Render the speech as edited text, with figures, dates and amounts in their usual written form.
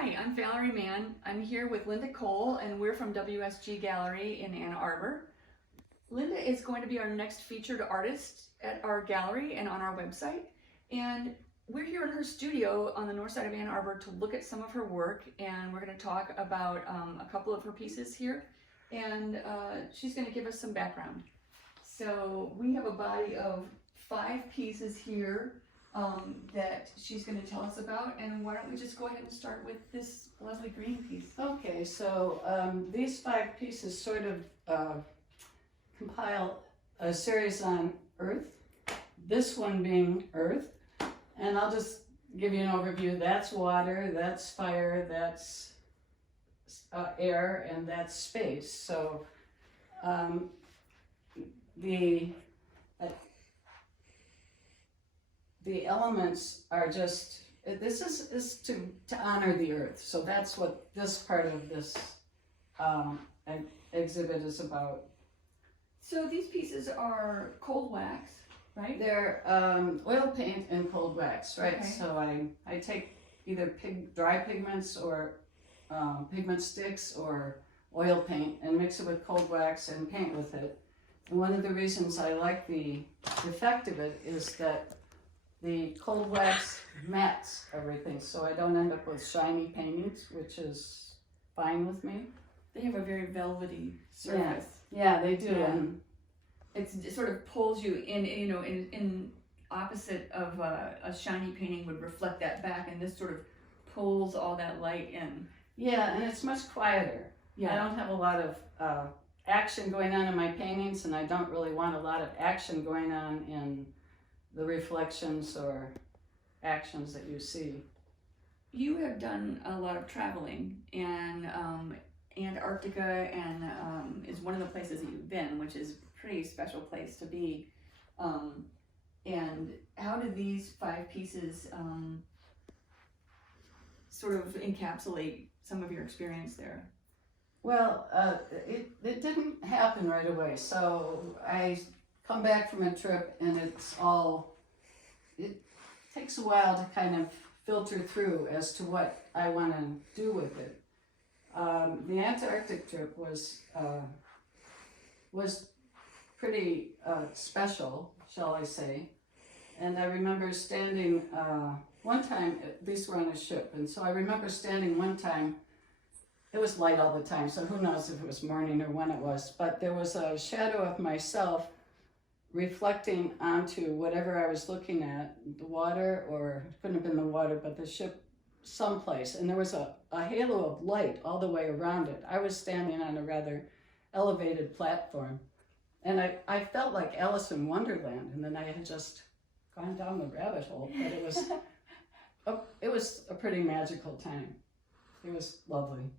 Hi, I'm Valerie Mann. I'm here with Lynda Cole, and we're from WSG Gallery in Ann Arbor. Lynda is going to be our next featured artist at our gallery and on our website. And we're here in her studio on the north side of Ann Arbor to look at some of her work, and we're going to talk about a couple of her pieces here. And she's going to give us some background. So we have a body of 5 pieces here that she's going to tell us about, and why don't we just go ahead and start with this lovely green piece. Okay, so these 5 pieces sort of compile a series on Earth, this one being Earth, and I'll just give you an overview. That's water, that's fire, that's air, and that's space. So the elements are just, this is to honor the earth. So that's what this part of this exhibit is about. So these pieces are cold wax, right? They're oil paint and cold wax, right? Okay. So I take either dry pigments or pigment sticks or oil paint and mix it with cold wax and paint with it. And one of the reasons I like the effect of it is that the cold wax mats everything, so I don't end up with shiny paintings, which is fine with me. They have a very velvety surface. Yeah, they do. Yeah. And It sort of pulls you in, you know, in opposite of a shiny painting would reflect that back, and this sort of pulls all that light in. yeah, and it's much quieter. Yeah. I don't have a lot of action going on in my paintings, and I don't really want a lot of action going on in the reflections or actions that you see. You have done a lot of traveling, and Antarctica and is one of the places that you've been, which is a pretty special place to be. And how do these 5 pieces sort of encapsulate some of your experience there? Well, it didn't happen right away. So I come back from a trip, and it takes a while to kind of filter through as to what I want to do with it. The Antarctic trip was pretty special, shall I say. And I remember standing one time, these were on a ship, and so I remember standing one time. It was light all the time, so who knows if it was morning or when it was, but there was a shadow of myself reflecting onto whatever I was looking at, the water, or it couldn't have been the water, but the ship someplace, and there was a halo of light all the way around it. I was standing on a rather elevated platform, and I felt like Alice in Wonderland, and then I had just gone down the rabbit hole, but it was a pretty magical time. It was lovely.